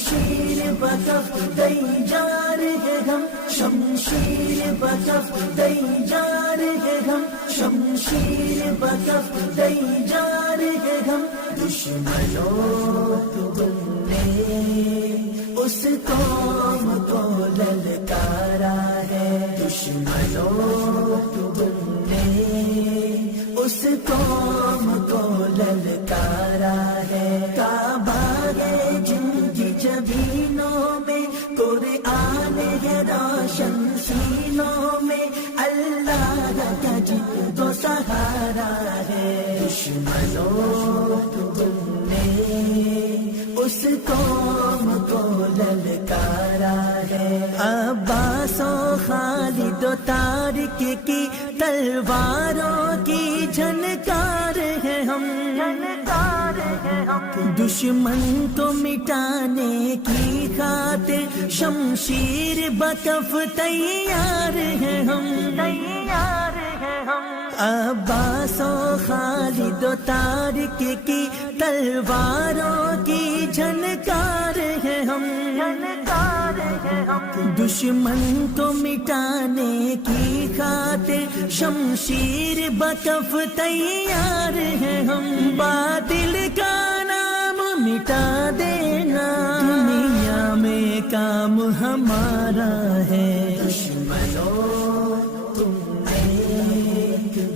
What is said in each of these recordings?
شمشیر بکف دئی جا رہے ہم، شمشیر بکف دئی جا رہے ہم، شمشیر بکف دئی جا رہے ہم، دشمنوں تم نے اس قوم کو للکارا ہے، دشمنوں تم نے اس قوم کو للکارا ہے، کعبہ ہے جن کی جبینوں میں، قرآن ہے روشن سینوں میں، اللہ کا جد و سہارا ہے، دشمنوں تم نے اس قوم کو للکارا ہے، عباس و خالد و طارق کی تلواروں کی جھنکار ہے ہم، دشمن کو مٹانے کی خاطر شمشیر بکف تیار ہیں ہم، عباس و خالد و طارق کی تلواروں کی جھنکار ہیں ہم، دشمن کو مٹانے کی خاطر شمشیر بکف تیار ہیں ہم، باطل کا نام مٹا دینا دنیا میں کام ہمارا ہے، دشمنوں تم نے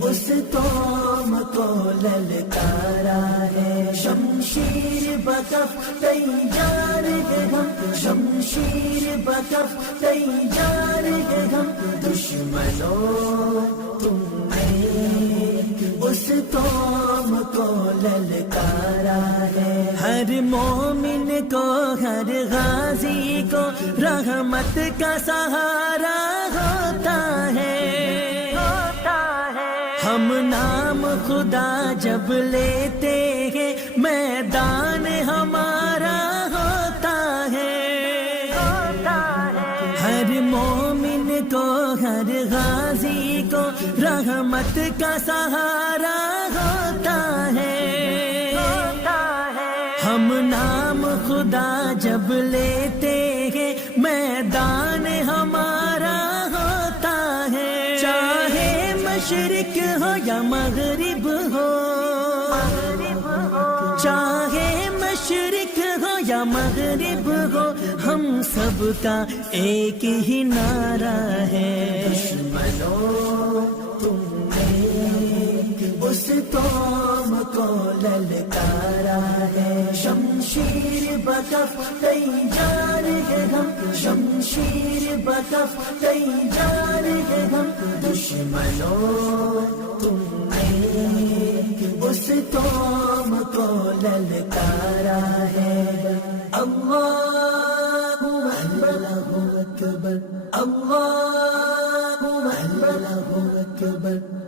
اس قوم کو للکارا ہے، شمشیر بکف تیار ہے ہم، شمشیر بکف تیار ہے ہم، دشمنوں تم نے اس قوم کو للکارا ہے، ہر مومن کو ہر غازی کو رحمت کا سہارا ہوتا ہے، ہم نام خدا جب لیتے ہیں میدان ہمارا ہوتا ہے، ہر مومن کو ہر غازی کو رحمت کا سہارا ہوتا ہے، ہم نام خدا جب لیتے ہیں میدان ہمارا ہوتا ہے، چاہے مشرق ہو یا مغرب ہو، چاہے مشرق ہو یا مغرب ہو، ہم سب کا ایک ہی نعرہ ہے، دشمنوں تم نے اس قوم کو للکارا ہے، شمشیر بکف تیار ہے ہم، شمشیر بکف تیار ہے ہم، دشمنوں تم نے اس قوم کو للکارا ہے، اللہ اکبر، اللہ اکبر۔